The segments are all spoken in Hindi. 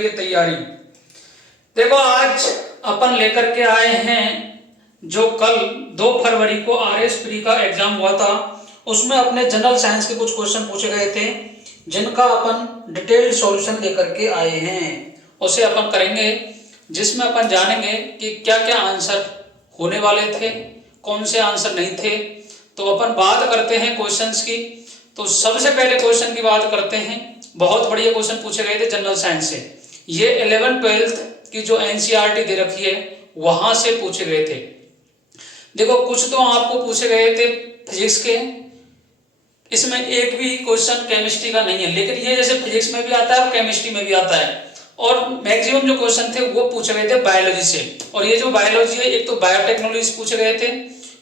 करिए तैयारी। देखो आज अपन लेकर के आए हैं जो कल 2 फरवरी को आरएस प्री का एग्जाम हुआ था, उसमें अपने जनरल साइंस के कुछ क्वेश्चन पूछे गए थे जिनका अपन डिटेल्ड सॉल्यूशन लेकर के आए हैं। उसे अपन करेंगे जिसमें अपन जानेंगे कि क्या क्या आंसर होने वाले थे, कौन से आंसर नहीं थे। तो अपन बात करते हैं क्वेश्चंस की। तो सबसे पहले क्वेश्चन की बात करते हैं। बहुत बढ़िया क्वेश्चन पूछे गए थे जनरल साइंस से। ये 11th-12th की जो एनसीईआरटी दे रखी है वहां से पूछे गए थे। देखो कुछ तो आपको पूछे गए थे फिजिक्स के, इसमें एक भी क्वेश्चन केमिस्ट्री का नहीं है, लेकिन ये जैसे फिजिक्स में भी आता है और केमिस्ट्री में भी आता है। और मैक्सिमम जो क्वेश्चन थे वो पूछे गए थे बायोलॉजी से। और ये जो बायोलॉजी है, एक तो बायोटेक्नोलॉजी से पूछे गए थे,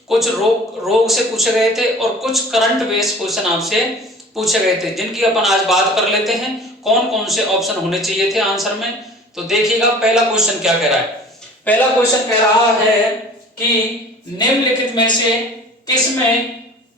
कुछ रोग से पूछे गए थे और कुछ करंट बेस्ड क्वेश्चन आपसे पूछे गए थे, जिनकी अपन आज बात कर लेते हैं कौन कौन से ऑप्शन होने चाहिए थे आंसर में। तो देखिएगा पहला क्वेश्चन क्या कह रहा है। पहला क्वेश्चन कह रहा है कि निम्नलिखित में से किसमें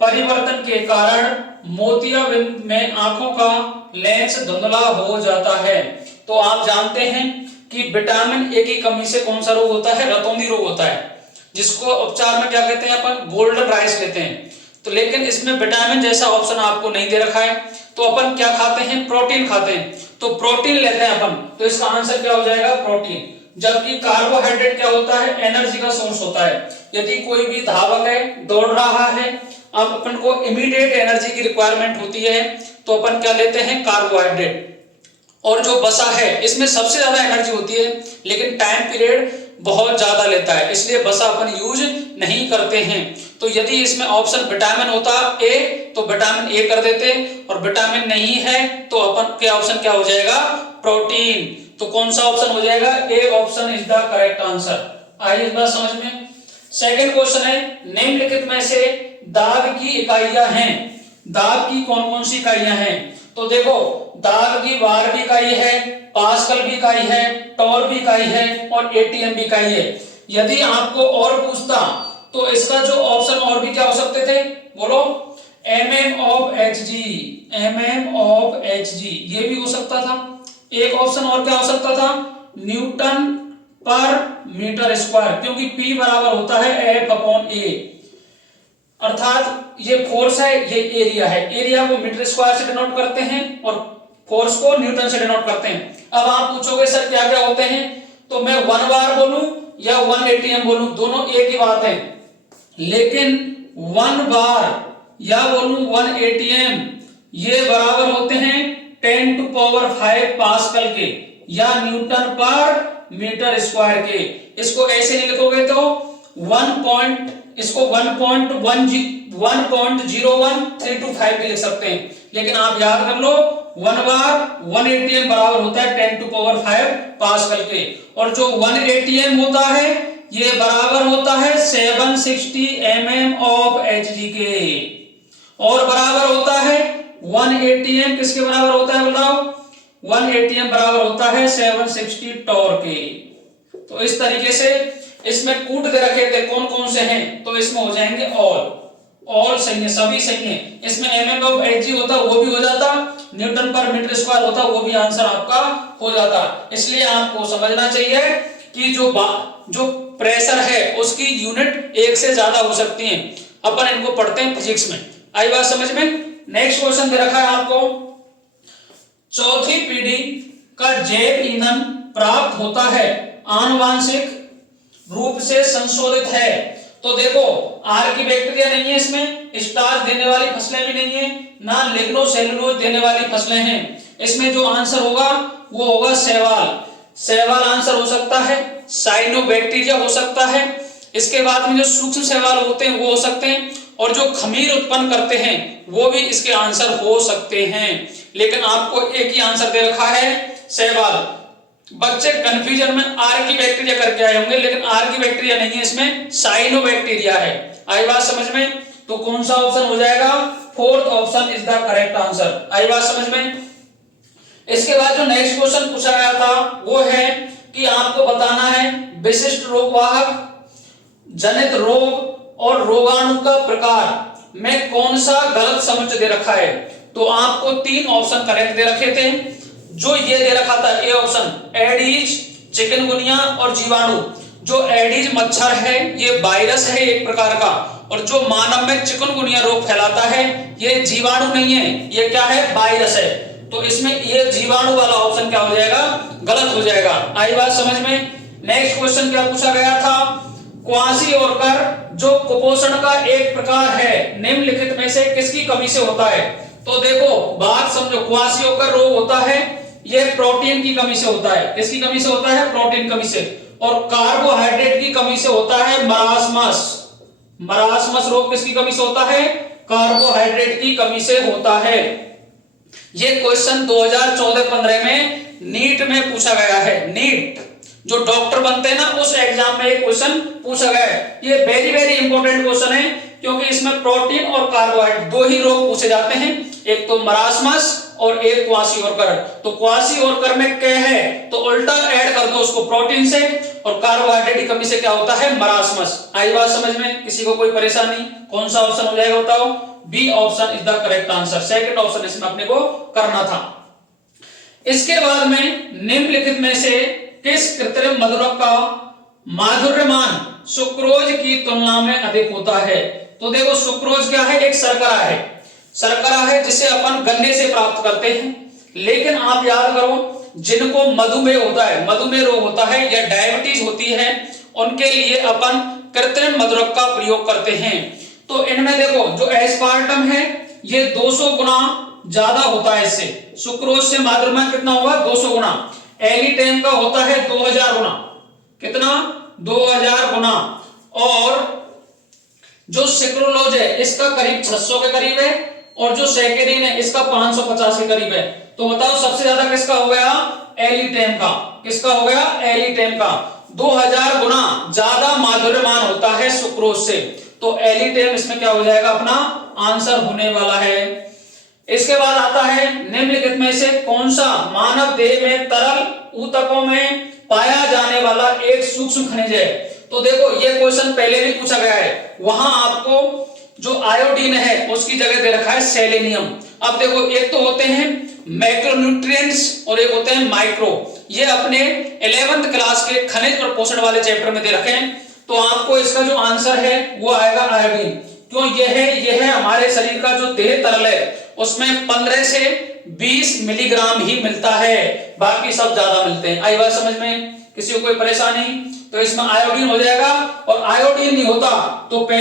परिवर्तन के कारण मोतियाबिंद में आंखों का लेंस धुंधला हो जाता है। तो आप जानते हैं कि विटामिन ए की कमी से कौन सा रोग होता है, रतौंधी रोग होता है, जिसको उपचार में क्या कहते हैं अपन, गोल्डन राइस लेते हैं। तो लेकिन इसमें विटामिन जैसा ऑप्शन आपको नहीं दे रखा है, तो अपन क्या खाते हैं, प्रोटीन खाते हैं। तो प्रोटीन लेते हैं अपन, तो इसका आंसर क्या हो जाएगा, प्रोटीन। जबकि कार्बोहाइड्रेट क्या होता है, एनर्जी का सोर्स होता है। यदि कोई भी धावक है, दौड़ रहा है, अब अपन को इमीडिएट एनर्जी की रिक्वायरमेंट होती है, तो अपन क्या लेते हैं, कार्बोहाइड्रेट। और जो वसा है इसमें सबसे ज्यादा एनर्जी होती है, लेकिन टाइम पीरियड बहुत ज्यादा लेता है, इसलिए वसा अपन यूज नहीं करते हैं। तो यदि इसमें ऑप्शन विटामिन होता ए तो विटामिन ए कर देते, और विटामिन नहीं है तो अपन के ऑप्शन क्या हो जाएगा, प्रोटीन। तो कौन सा ऑप्शन हो जाएगा, A option is the correct answer. आइए इस बात समझ में। सेकंड क्वेश्चन है, निम्नलिखित में से दाब की इकाइयां हैं। दाब की कौन कौन सी इकाइयां हैं। तो देखो दाब की बार भी इकाई है, पास्कल भी इकाई है, टॉर भी इकाई है और एटीएम भी इकाई है। यदि आपको और पूछता तो इसका जो ऑप्शन और भी क्या हो सकते थे, बोलो, mm of hg, mm of hg ये भी हो सकता था। एक ऑप्शन और क्या हो सकता था, न्यूटन पर मीटर स्क्वायर, क्योंकि p बराबर होता है F अपॉन A, अर्थात ये फोर्स है, ये एरिया है। एरिया को मीटर स्क्वायर से डिनोट करते हैं और फोर्स को न्यूटन से डिनोट करते हैं। अब आप पूछोगे सर क्या क्या होते हैं, तो मैं 1 बार बोलूं या 1 एटीएम बोलूं, दोनों एक ही बात है। लेकिन 1 बार या बोलूं 1 एटीएम ये बराबर होते हैं 10⁵ पास्कल के या न्यूटन पर मीटर स्क्वायर के। इसको ऐसे नहीं लिखोगे तो 1.01325 भी लिख सकते हैं, लेकिन आप याद कर लो 1 बार 1 एटीएम बराबर होता है 10⁵ पास्कल के, और जो 1 एटीएम होता है ये बराबर होता है 760 mm ऑफ Hg के, और बराबर होता है 1 एटीएम किसके बराबर होता है बताओ, 1 एटीएम बराबर होता है 760 टॉर के। तो इस तरीके से इसमें कूट दे रखे थे कौन कौन से हैं, तो इसमें हो जाएंगे ऑल सही है, सभी सही है। इसमें mm ऑफ Hg होता वो भी हो जाता, न्यूटन पर मीटर स्क्वायर होता वो भी आंसर आपका हो जाता। इसलिए आपको समझना चाहिए कि जो प्रेशर है उसकी यूनिट एक से ज्यादा हो सकती है, अपन इनको पढ़ते हैं फिजिक्स में। आई बात समझ में। नेक्स्ट क्वेश्चन दे रखा है आपको, चौथी पीढ़ी का जैव ईंधन प्राप्त होता है आनुवांशिक रूप से संशोधित है। तो देखो आर की बैक्टीरिया नहीं है, इसमें स्टार्च देने वाली फसलें भी नहीं है, ना लिग्नोसेलुलोज देने वाली फसलें हैं। इसमें जो आंसर होगा वो होगा शैवाल आंसर हो सकता है, साइनोबैक्टीरिया हो सकता है। इसके बाद में जो सूक्ष्म शैवाल होते हैं वो हो सकते हैं, और जो खमीर उत्पन्न करते हैं वो भी इसके आंसर हो सकते हैं। लेकिन आपको एक ही आंसर दे रखा है शैवाल। बच्चे कंफ्यूजन में आर की बैक्टीरिया करके आए होंगे, लेकिन आर की बैक्टीरिया नहीं है, इसमें साइनोबैक्टीरिया है। आई बात समझ में। तो कौन सा ऑप्शन हो जाएगा, 4th option is the correct answer. आई बात समझ में। इसके बाद जो नेक्स्ट क्वेश्चन पूछा गया था वो है कि आपको बताना है विशिष्ट रोगवाहक जनित रोग और रोगाणु का प्रकार में कौन सा गलत समुच्चय दे रखा है। तो आपको 3 ऑप्शन करेक्ट दे रखे थे, जो ये दे रखा था ए ऑप्शन, एडीज, चिकनगुनिया और जीवाणु। जो एडीज मच्छर है ये वायरस है एक प्रकार का, और जो मानव में चिकनगुनिया रोग फैलाता है ये जीवाणु नहीं है, ये क्या है, वायरस है। तो इसमें ये जीवाणु वाला ऑप्शन क्या हो जाएगा, गलत हो जाएगा। आई बात समझ में। नेक्स्ट क्वेश्चन क्या पूछा गया था, क्वासी-ओरकर जो कुपोषण का एक प्रकार है निम्नलिखित में से किसकी कमी से होता है। तो देखो बात समझो, क्वासी-ओरकर रोग होता है ये प्रोटीन की कमी से होता है। किसकी कमी से होता है, प्रोटीन कमी से। और कार्बोहाइड्रेट की कमी से होता है मरासमस। मरासमस रोग किसकी कमी से होता है, कार्बोहाइड्रेट की कमी से होता है। ये क्वेश्चन 2014-15 में नीट में पूछा गया है। नीट जो डॉक्टर बनते हैं ना उस एग्जाम में एक क्वेश्चन पूछा गया है। ये वेरी वेरी इंपॉर्टेंट क्वेश्चन है, क्योंकि इसमें प्रोटीन और कार्बोहाइड्रेट दो ही रोग पूछे जाते हैं, एक तो मरासमस और एक क्वासी-ओरकर। तो क्वासी-ओरकर में क्या है तो उल्टा ऐड कर दो उसको प्रोटीन से, और कार्बोहाइड्रेट की कमी से क्या होता है, मरासमस। आई बात समझ में, किसी को कोई परेशानी, कौन सा ऑप्शन हो जाएगा बताओ, B option is the correct answer. Second option इसमें अपने को करना था। इसके बाद में निम्नलिखित में से किस कृत्रिम मधुरक का माधुर्यमान सुक्रोज की तुलना में अधिक होता है। तो देखो सुक्रोज क्या है, एक शर्करा है, शर्करा है जिसे अपन गन्ने से प्राप्त करते हैं। लेकिन आप याद करो जिनको मधुमेह होता है, मधुमेह रोग होता है या डायबिटीज होती है, उनके लिए अपन कृत्रिम मधुरक का प्रयोग करते हैं। तो इनमें देखो जो एस्पार्टम है ये 200 गुना ज्यादा होता है इससे, सुक्रोज से माधुर्यमान कितना होगा, 200 गुना। एलिटेम का होता है 2000 गुना, कितना, 2000 गुना। और जो सिक्रोलोज है इसका करीब 600 के करीब है, और जो सैकेरिन है इसका 550 के करीब है। तो बताओ सबसे ज्यादा किसका हो गया, एलिटेम का। किसका हो गया, एलिटेम का। 2000 गुना ज्यादा माधुर्यमान होता है सुक्रोज से। तो एलिटेम इसमें क्या हो जाएगा, अपना आंसर होने वाला है। इसके बाद आता है निम्नलिखित में से कौन सा मानव देह में तरल ऊतकों में पाया जाने वाला एक सूक्ष्म खनिज है। तो देखो ये क्वेश्चन पहले भी पूछा गया है, वहां आपको जो आयोडीन है उसकी जगह दे रखा है सेलेनियम। अब देखो एक तो होते हैं मैक्रोन्यूट्रिएंट्स और एक होते हैं माइक्रो, ये अपने 11th क्लास के खनिज और पोषण वाले चैप्टर में दे रखे हैं। तो आपको इसका जो आंसर है वो आएगा आयोडीन। क्यों, ये है हमारे शरीर का जो देह तरल है उसमें 15 से 20 मिलीग्राम ही मिलता है, बाकी सब ज्यादा मिलते हैं। आई बात समझ में, किसी को कोई परेशानी, तो इसमें आयोडीन हो जाएगा। और आयोडीन नहीं होता तो पहले